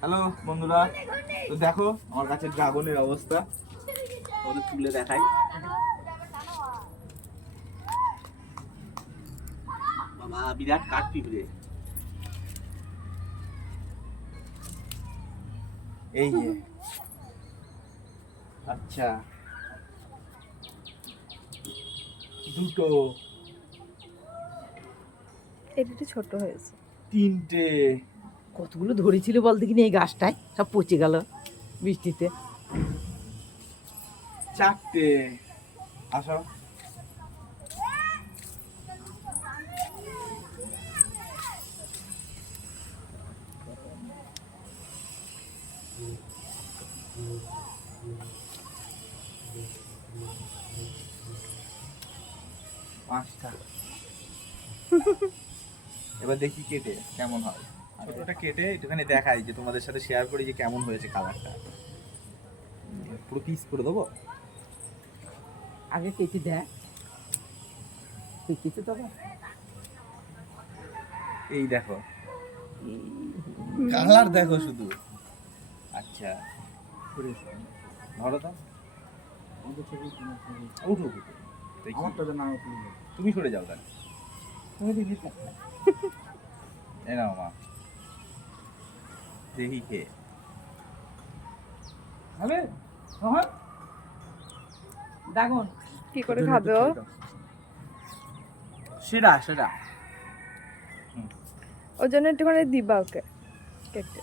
Hello বন্ধুরা, তো দেখো আমার কাছে ড্রাগনের অবস্থা, ওদের তুলে দেখাই। বাবা বিরাট কাঠ পিঁপড়ে, এই যে। আচ্ছা, দুটো, এটা একটু ছোট হয়েছে। তিনটে, কতগুলো ধরেছিল বল দেখিনি এই গাছটায়, সব পচে গেল বৃষ্টিতে। চারটে। আসো, পাঁচটা। এবার দেখি কেটে কেমন হয়। ছোটটা কেটে একটুখানি দেখাই, যে তোমাদের সাথে শেয়ার করি যে কেমন হয়েছে কালারটা। পুরো পিস করে দেবো। আগে কেটে দেয়, কেটে তো এই দেখো, কালার দেখো শুধু। আচ্ছা, ধরো তো, উঠো উঠো, দেখি। তুমি সরে যাও তাহলে। এই নাও মা, দেখি কে হবে। ড্রাগন কি করে খাবে ও? সেটা সেটা। ওর জন্য একটুখানি দিবা ওকে কেটে।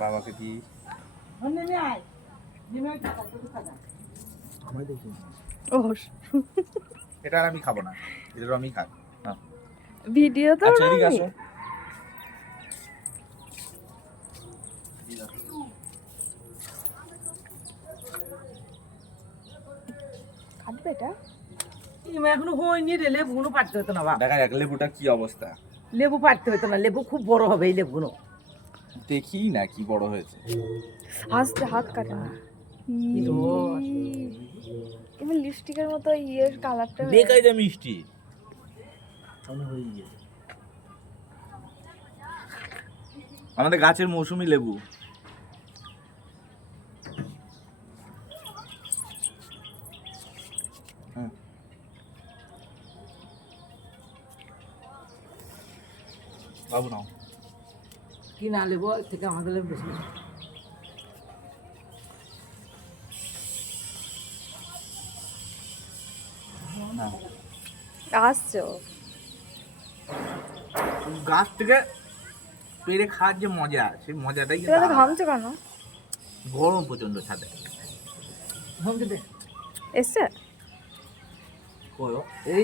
বাবাকে দি। ও এটা আর আমি খাবো না, এটা আমি খাবো। ভিডিও তো আচ্ছা এদিকে আসো। খাবে এটা? এখনো হয়নি রে, লেবুগুলো পাড়তে হতো না বাবা, দেখা যাক লেবুটার কি অবস্থা। লেবু পাড়তে হতো না, লেবু খুব বড় হবে এই লেবুগুলো। দেখি না কি বড় হয়েছে। আস্তে হাত কাটে না। কি রস। এমন লিপস্টিকের মতো ইয়ের কালারটা। দেখাই যা মিষ্টি। আমাদের গাছের মৌসুমী লেবু। বাবু নাও। কি না লেবু এর থেকে আমাদের লেবু বেশি। আসছে ও। গাছ থেকে পেরে খাওয়ার যে মজা, সেই মজাটাই কিন্তু তুমি আলাদা। ঘামছো কেন? গরম প্রচন্ড ছাদে। ধমকে দে। এসছে? করো। এই